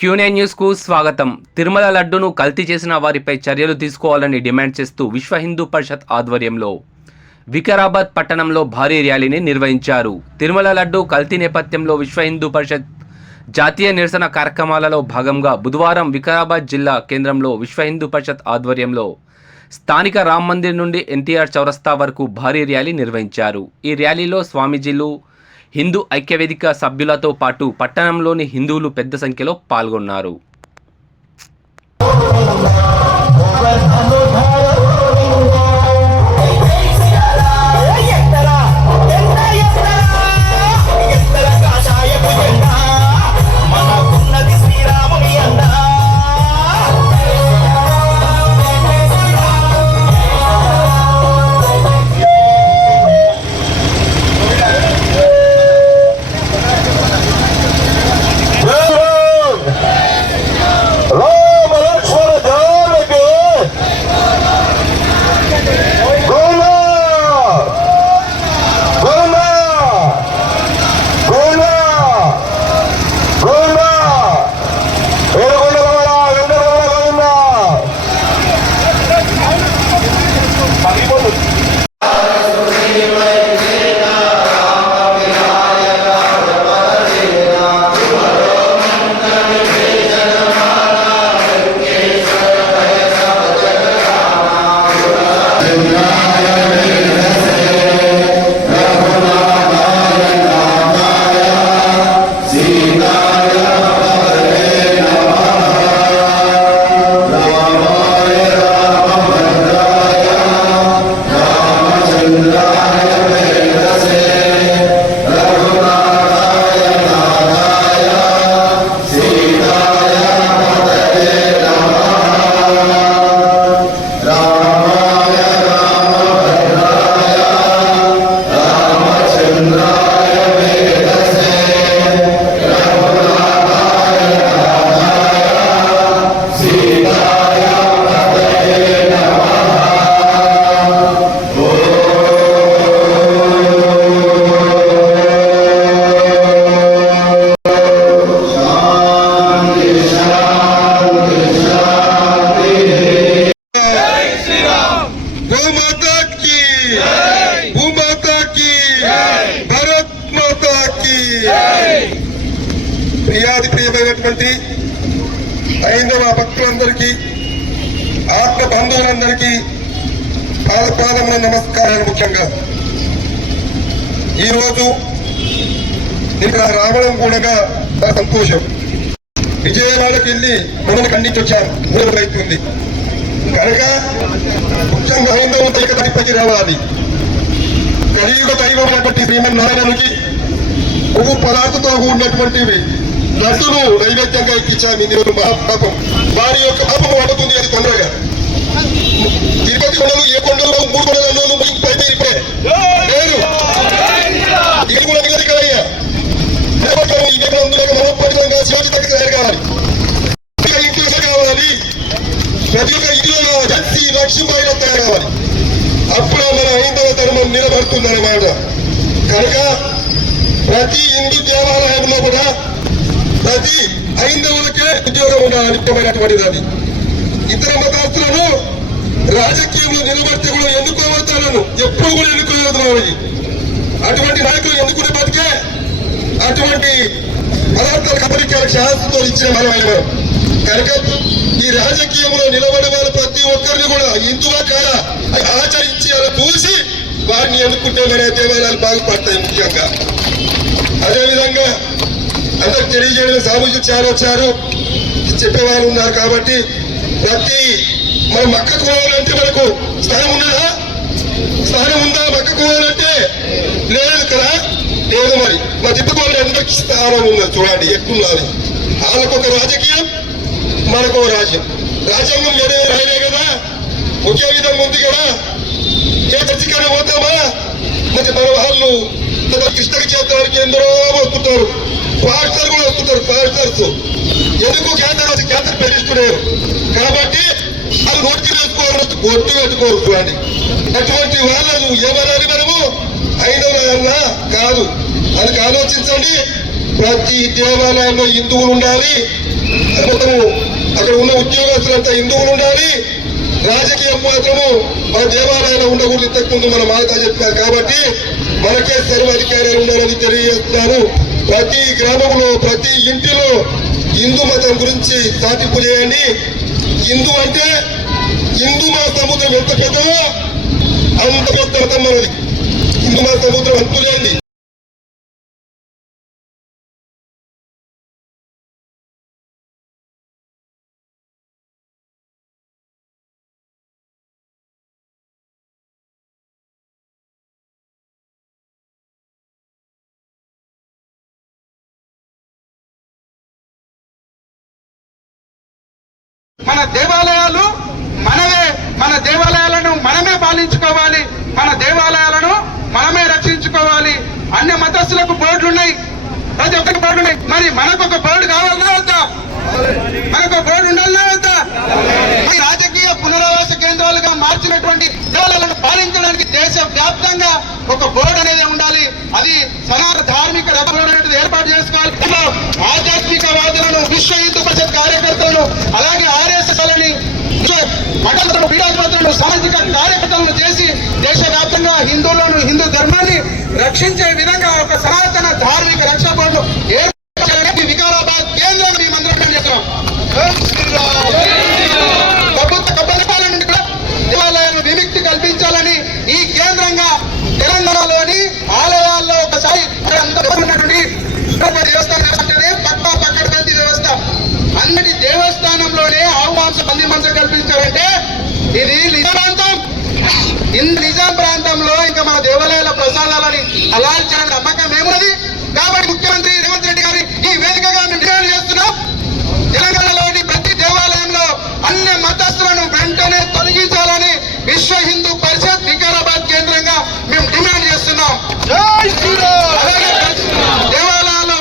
క్యూనే న్యూస్కు స్వాగతం. తిరుమల లడ్డును కల్తీ చేసిన వారిపై చర్యలు తీసుకోవాలని డిమాండ్ చేస్తూ విశ్వ హిందూ పరిషత్ ఆధ్వర్యంలో వికారాబాద్ పట్టణంలో భారీ ర్యాలీని నిర్వహించారు. తిరుమల లడ్డు కల్తీ నేపథ్యంలో విశ్వ హిందూ పరిషత్ జాతీయ నిరసన కార్యక్రమాలలో భాగంగా బుధవారం వికారాబాద్ జిల్లా కేంద్రంలో విశ్వ హిందూ పరిషత్ ఆధ్వర్యంలో స్థానిక రామ్ మందిర్ నుండి ఎన్టీఆర్ చౌరస్తా వరకు భారీ ర్యాలీ నిర్వహించారు. ఈ ర్యాలీలో స్వామీజీలు, హిందూ ఐక్యవేదిక సభ్యులతో పాటు పట్టణంలోని హిందువులు పెద్ద సంఖ్యలో పాల్గొన్నారు. ప్రియమైనటువంటి హైందవ భక్తులందరికీ, ఆత్మ బంధువులందరికీ పాదపాదముల నమస్కారాలు. ముఖ్యంగా ఈరోజు ఇక్కడ రావడం కూడా సంతోషం. విజయవాడకి వెళ్ళి మమ్మల్ని ఖండించొచ్చారు, అవుతుంది కనుక ముఖ్యంగా హైందవ ఏకతాటిపైకి రావాలి. కలియుగ దైవమైనటువంటి శ్రీమన్నారాయణునికి పువ్వు పదార్థతో కూడినటువంటివి లడ్డును నైవేద్యంగా ఇచ్చాము. ఇది మహాపాపం. వారి యొక్క పాపం పడుతుంది అది తొందరగా. తిరుపతి కొండలు ఏ కొండలు 3 కొండలు పైన ఇప్పుడే లేదు. ఇది కూడా నిలది కదయ్యా. శివాజీ దగ్గర తయారు కావాలి, ఇంట్లో కావాలి, ప్రతి ఒక్క ఇంట్లో జన్సీ లక్ష్మీబాయిలో తయారు కావాలి. అప్పుడు మన హైందవ ధర్మం నిలబడుతుందన్నమాట. కనుక ప్రతి హిందూ దేవాలయంలో కూడా ప్రతి హైందవులకే ఉద్యోగం ఉండాలని ముఖ్యమైనటువంటిది. అది ఇతర మతస్థులను రాజకీయంలో నిలబడితే కూడా ఎన్నుకోవతాలను ఎప్పుడు కూడా ఎన్నుకోవద్దు. అటువంటి నాయకులు ఎన్నుకునే బతికే అటువంటి పదార్థాల కబలికలకు శాస్త్రంతో ఇచ్చిన మనమైన. కనుక ఈ రాజకీయంలో నిలబడే వాళ్ళు ప్రతి ఒక్కరిని కూడా హిందువా కాదా ఆచరించి అలా చూసి వారిని ఎన్నుకుంటే మన దేవాలయాలు బాగుపడతాయి. ముఖ్యంగా అదేవిధంగా అందరికి తెలియజేయడం సామూహిక చాలా వచ్చారు, చెప్పేవాళ్ళు ఉన్నారు. కాబట్టి ప్రతి మనం మక్కకు పోవాలంటే మనకు స్థానం ఉన్నదా? స్థానం ఉందా? మక్కకు పోవాలంటే లేదు కదా, లేదు. మరి మా తిప్పుకోవాలి అందరికి స్థానం ఉన్నది. చూడండి ఎక్కున్నది. వాళ్ళకు ఒక రాజకీయం, మనకు రాజ్యం. రాజ్యాంగం వేరే రాయలే కదా, ఒకే విధంగా ఉంది కదా. ఏ చర్చికైనా పోతామా? మరి మన వాళ్ళు కృష్ణ క్షేత్రానికి ఎందరో వస్తుంటారు, పాస్టర్లు కూడా వస్తుంటారు. పాస్టర్స్ ఎందుకు క్యాన్సర్ పెంచుతున్నారు కాబట్టి అది నోటికి వేసుకోవాలి, ఒట్టు పెట్టుకోరు. చూడండి అటువంటి వాళ్ళను ఏమనాలి మనము? అయినా కాదు. అది ఆలోచించండి. ప్రతి దేవాలయంలో హిందువులు ఉండాలి, మొత్తము అక్కడ ఉన్న ఉద్యోగస్తులంతా హిందువులు ఉండాలి, రాజకీయం మాత్రము మన దేవాలయాలు ఉండకూడదు. ఇంతకుముందు మన మాత చెప్పారు కాబట్టి మనకే సర్వాధికారాలు ఉండాలని తెలియజేస్తున్నారు. ప్రతి గ్రామంలో ప్రతి ఇంటిలో హిందూ మతం గురించి చాటింపు చేయండి. హిందూ అంటే హిందూ మహాసముద్రం ఎంత పెద్దదో అంత పెద్ద మతం మనది. హిందూ మహాసముద్రం అంతులేండి. మన దేవాలయాలు మనమే, మన దేవాలయాలను మనమే పాలించుకోవాలి, మన దేవాలయాలను మనమే రక్షించుకోవాలి. అన్ని మతస్థులకు బోర్డులు ఉన్నాయి, ప్రతి ఒక్కరికి బోర్డు ఉన్నాయి. మరి మనకు ఒక బోర్డు కావాలన్నా వద్దా? మనకు ఒక బోర్డు ఉండాలన్నా వద్దా? ఈ రాజకీయ పునరావాస కేంద్రాలుగా మార్చినటువంటి దేవాలయాలను పాలించడానికి దేశ వ్యాప్తంగా ఒక బోర్డు అనేది ఉండాలి. అది సనాతన ధార్మిక రక్షణ ఏర్పాటు చేసుకోవాలి. ఆధ్యాత్మికవాదులను, విశ్వ హిందూ పరిషత్ కార్యకర్తలను, అలాగే ఆర్ఎస్ఎస్లని, మఠాలను, పీఠాధిపతులను, సామాజిక కార్యకర్తలను చేసి దేశవ్యాప్తంగా హిందువులను, హిందూ ధర్మాన్ని రక్షించే విధంగా ఒక సనాతన ధార్మిక రక్షణ బోర్డు ఏర్పాటు వికారాబాద్ కేంద్రం మేమందరం చేస్తున్నాం. ప్రభుత్వ పరిపాలన నుండి కూడా దేవాలయాలను విముక్తి కల్పించాలని ఈ కేంద్రంగా తెలంగాణలోని ఆలయాల్లో ఒకసారి దేవస్థానం పక్కడబందీ వ్యవస్థ, అన్నిటి దేవస్థానంలోనే ఆవు మాంసం, పంది మాంసం కల్పించారంటే ఇది నిజాం ప్రాంతం. నిజాం ప్రాంతంలో ఇంకా మన దేవాలయాల ప్రసాదాలని హలాల్ చేయాలని నమ్మకం ఏమున్నది? కాబట్టి ముఖ్యమంత్రి రేవంత్ రెడ్డి గారి ఈ వేదికగా మేము డిమాండ్ చేస్తున్నాం. తెలంగాణలోని ప్రతి దేవాలయంలో అన్ని మతస్థులను వెంటనే తొలగించాలని విశ్వ హిందూ పరిషత్ వికారాబాద్ కేంద్రంగా మేము డిమాండ్ చేస్తున్నాం. దేవాలయాల్లో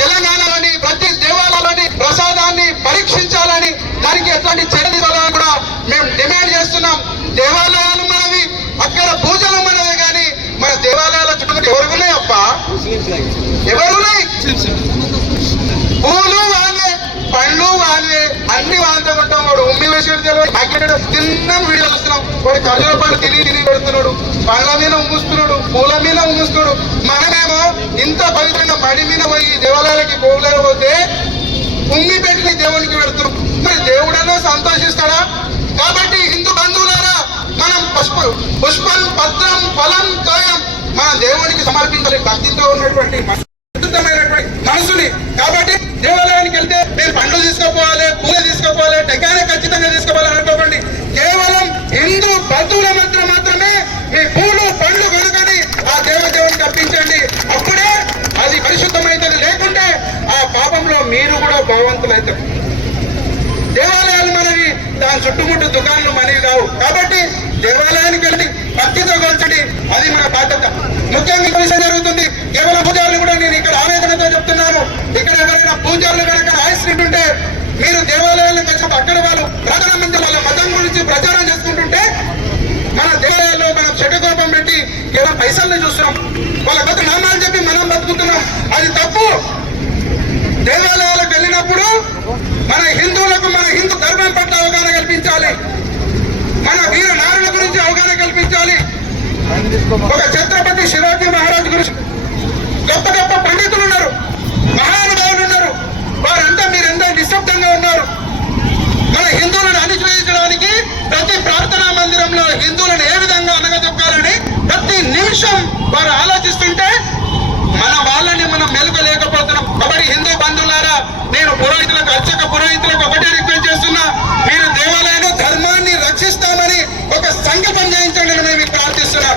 తెలంగాణలోని ప్రతి దేవాలయంలోని ప్రసాదాన్ని పరీక్షించాలని, దానికి ఎట్లాంటి చర్యలు తీసుకోవాలని కూడా మేము డిమాండ్ చేస్తున్నాం. దేవాలయాలు మనవి, అక్కడ పూజలు మనవే, కానీ మన దేవాలయాల చుట్టూ ఎవరు ఉన్నాయి అప్ప? ఎవరున్నాయి? పూలు వాళ్ళే, పండ్లు వాళ్ళే, అన్ని వాళ్ళతో ఉంటాం. వాడు ఉమ్మి వేసేది తెలియదు, తిన్న వీడియో చూస్తున్నాం. వాడు ఖర్జూర పండు తిని పెడుతున్నాడు, పండ్ల మీద ఉమ్ముస్తున్నాడు, పూల మీద ఉమ్ముస్తున్నాడు. మనమేమో ఇంత పవిత్రంగా మడి మీద పోయి దేవాలయాలకి పోలేకపోతే ఉమ్మి పెట్టిన దేవునికి పెడుతున్నాం. మరి దేవుడనే సంతోషిస్తాడా? కాబట్టి హిందూ బంధువులారా, మనం పుష్పం, పత్రం, ఫలం, తోయం మన దేవునికి సమర్పించాలి భక్తితో ఉన్నటువంటి మనసుని. కాబట్టి దేవాలయానికి వెళ్తే మీరు పండ్లు తీసుకోపోవాలి, పూలు తీసుకోపోవాలి, టెకానే ఖచ్చితంగా తీసుకోవాలి అనుకోకండి. కేవలం హిందూ బంధువుల మధ్య మాత్రమే మీ పూలు, పండ్లు కొనుకొని ఆ దేవునికి అర్పించండి. అప్పుడే అది పరిశుద్ధమైతుంది. లేకుంటే ఆ పాపంలో మీరు కూడా భావంతులైతారు. దేవాలయాలు మనవి, దాని చుట్టుముట్టు దుకాణాలు మనవి కావు. కాబట్టి దేవాలయానికి వెళ్ళి భక్తితో కొల్చండి, అది మన బాధ్యత. ముఖ్యంగా ఈ విషయం జరుగుతుంది. కేవలం పూజారులు కూడా నేను ఇక్కడ ఆవేదనతో చెప్తున్నాను. ఇక్కడ ఎవరైనా పూజారులు కనుక ఆశ్రయింటుంటే, మీరు దేవాలయాలకు వచ్చినప్పుడు అక్కడ వాళ్ళు ప్రధాన మంది వాళ్ళ మతం గురించి ప్రచారం చేసుకుంటుంటే, మన దేవాలయాల్లో మనం చెడ్డకోపం పెట్టి కేవలం పైసల్ని చూస్తున్నాం. వాళ్ళ కొత్త నామాలు చెప్పి మనం బతుకుతున్నాం. అది తప్పు. దేవాలయాలకు వెళ్ళినప్పుడు మన హిందువులకు మన హిందూ ధర్మం పట్ల అవగాహన కల్పించాలి, మన వీర నారుల గురించి అవగాహన కల్పించాలి. ఒక ఛత్రపతి శివాజీ మహారాజు గురించి గొప్ప గొప్ప పండితులు ఉన్నారు, మహానుభావులు ఉన్నారు. వారంతా మీరెంతో నిశ్శబ్దంగా ఉన్నారు. మన హిందువులను అణిచివేయించడానికి ప్రతి ప్రార్థనా మందిరంలో హిందువులను ఏ విధంగా అనగదొక్కాలని ప్రతి నిమిషం వారు ఆలోచిస్తుంటే మన వాళ్ళని మనం మెలుగలేకపోతున్నాం. కాబట్టి హిందూ బంధువులారా, నేను పురోహితులకు, అర్చక పురోహితులకు ఒకటే రిక్వెస్ట్ చేస్తున్నా, మీరు దేవాలయాన్ని, ధర్మాన్ని రక్షిస్తామని ఒక సంకల్పం చేయించండి అని మేము ప్రార్థిస్తున్నాం.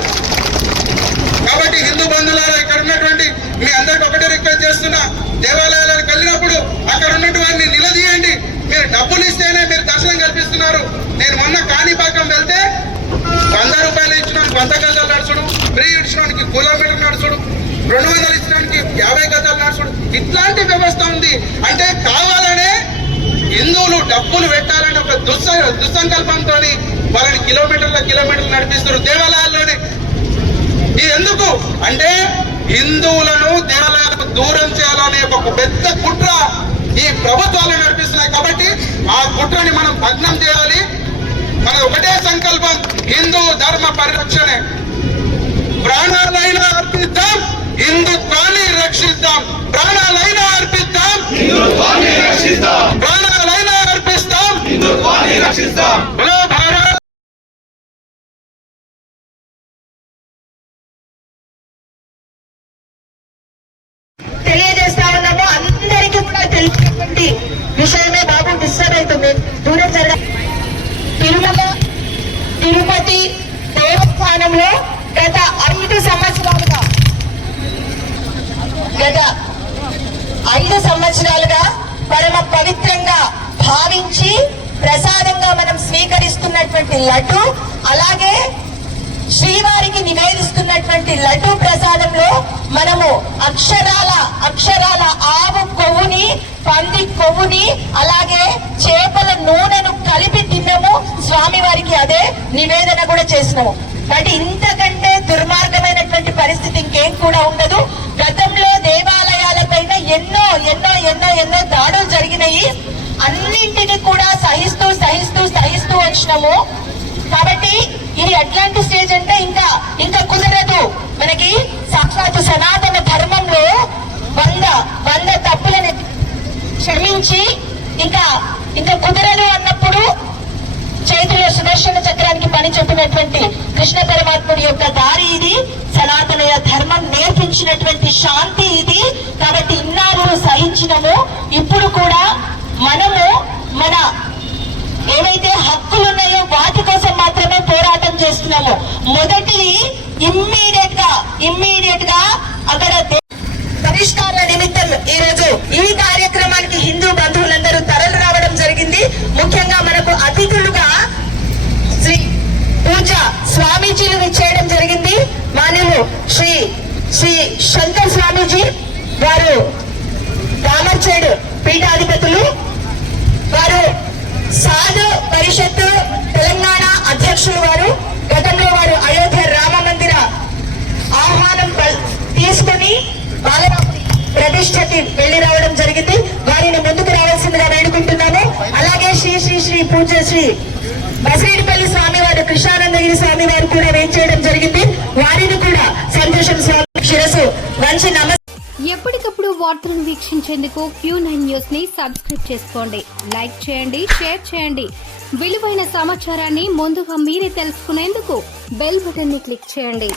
కాబట్టి హిందూ బంధువులారా, ఇక్కడ ఉన్నటువంటి మీ అందరికి ఒకటే రిక్వెస్ట్ చేస్తున్నా, దేవాలయాలకు వెళ్ళినప్పుడు అక్కడ ఉన్నటువంటి నిలదీయండి. మీరు డబ్బులు ఇస్తేనే మీరు దర్శనం కల్పిస్తున్నారు. నేను మొన్న కాణిపాకం వెళ్తే 100 రూపాయలు ఇచ్చినానికి 100 గజాలు నడుచుడు, ఫ్రీ ఇచ్చినానికి కిలోమీటర్ నడుచుడు, 200 ఇచ్చినానికి 50 గజాలు నడుచుడు, ఇట్లాంటి వ్యవస్థ ఉంది. అంటే కావాలనే హిందువులు డబ్బులు పెట్టాలని ఒక దుస్సంకల్పంతో వాళ్ళని కిలోమీటర్లు నడిపిస్తారు దేవాలయాల్లోనే. ఇది ఎందుకు అంటే హిందువులను దేవాలయాలకు దూరం చేయాలనే ఒక పెద్ద కుట్ర ఈ ప్రభుత్వాలు నడిపిస్తున్నాయి. కాబట్టి ఆ కుట్రని మనం భగ్నం చేయాలి. మన ఒకటే సంకల్పం, హిందూ ధర్మ పరిరక్షణే. ప్రాణాలైనా అర్పిద్దాం, హిందుత్వాన్ని రక్షిద్దాం. ప్రాణాలైనా అర్పిద్దాం, ప్రాణాలైనా అర్పిస్తాం. బలో భారత్. తెలియజేస్తా ఉన్నాము. అందరికీ కూడా తెలిసినటువంటి విషయమే. బాబు డిస్టర్బ్ అవుతుంది, దూరం జరగ. తిరుపతి దేవస్థానంలో గత 5 సంవత్సరాలుగా పరమ పవిత్రంగా భావించి ప్రసాదంగా మనం స్వీకరిస్తున్నటువంటి లడ్డు, అలాగే శ్రీవారికి నివేదిస్తున్నటువంటి లడ్డు ప్రసాదంలో మనము అక్షరాల ఆవు కొవ్వుని, పంది కొవ్వుని, అలాగే చేపల నూనెను కలిపి తిన్నాము. స్వామివారికి అదే నివేదన కూడా చేసినాము. బట్ ఇంతకంటే దుర్మార్గమైనటువంటి పరిస్థితి ఇంకేం కూడా ఉండదు. గతంలో దేవాలయాలపైన ఎన్నో దాడులు జరిగినాయి. అన్నింటినీ కూడా సహిస్తూ వచ్చినాము. కాబట్టి ఇది అట్లాంటి స్టేజ్ అంటే ఇంకా కుదరదు. మనకి సాక్షాత్తు సనాతన ధర్మంలో 100 తప్పులను క్షమించి ఇంకా కుదరదు అన్నప్పుడు చేతిలో సుదర్శన చక్రానికి పని చెప్పినటువంటి కృష్ణ పరమాత్ముడి యొక్క దారి ఇది. సనాతన ధర్మం నేర్పించినటువంటి శాంతి ఇది. కాబట్టి ఇన్నాళ్ళు సహించినము. ఇప్పుడు కూడా మనము మన ఏవైతే హక్కులు ఉన్నాయో వాటి కోసం మాత్రమే పోరాటం చేస్తున్నాము. మొదటిది ఇమ్మీడియట్ గా అక్కడ పరిష్కార నిమిత్తం ఈ రోజు ఈ కార్యక్రమానికి హిందూ బంధువులందరూ తరలి రావడం జరిగింది. ముఖ్యంగా మనకు అతిథులుగా శ్రీ పూజ స్వామీజీలు ఇచ్చేయడం జరిగింది. మాన్యులు శ్రీ శంకర్ స్వామీజీ వారు రామర్చేడు పీఠాధిపతులు, వారు సాధు పరిషత్తు తెలంగాణ అధ్యక్షులు. వారు గతంలో వారు అయోధ్య రామ మందిర ఆహ్వానం తీసుకుని బాలరాముడి ప్రతిష్టకి వెళ్లి రావడం జరిగింది. వారిని ముందుకు రావాల్సిందిగా వేడుకుంటున్నాము. అలాగే శ్రీ పూజ శ్రీ బసిరెడ్డిపల్లి స్వామి వారు, కృష్ణానందగిరి స్వామి వారు కూడా వేయించేయడం జరిగింది. వారిని కూడా సంతోషం స్వామి శిరసు వంచి నమస్కారం. ఎప్పటికప్పుడు వార్తలను వీక్షించేందుకు Q9 న్యూస్ ని సబ్స్క్రైబ్ చేసుకోండి, లైక్ చేయండి, షేర్ చేయండి. విలువైన సమాచారాన్ని ముందుగా మీరే తెలుసుకునేందుకు బెల్ బటన్ ని క్లిక్ చేయండి.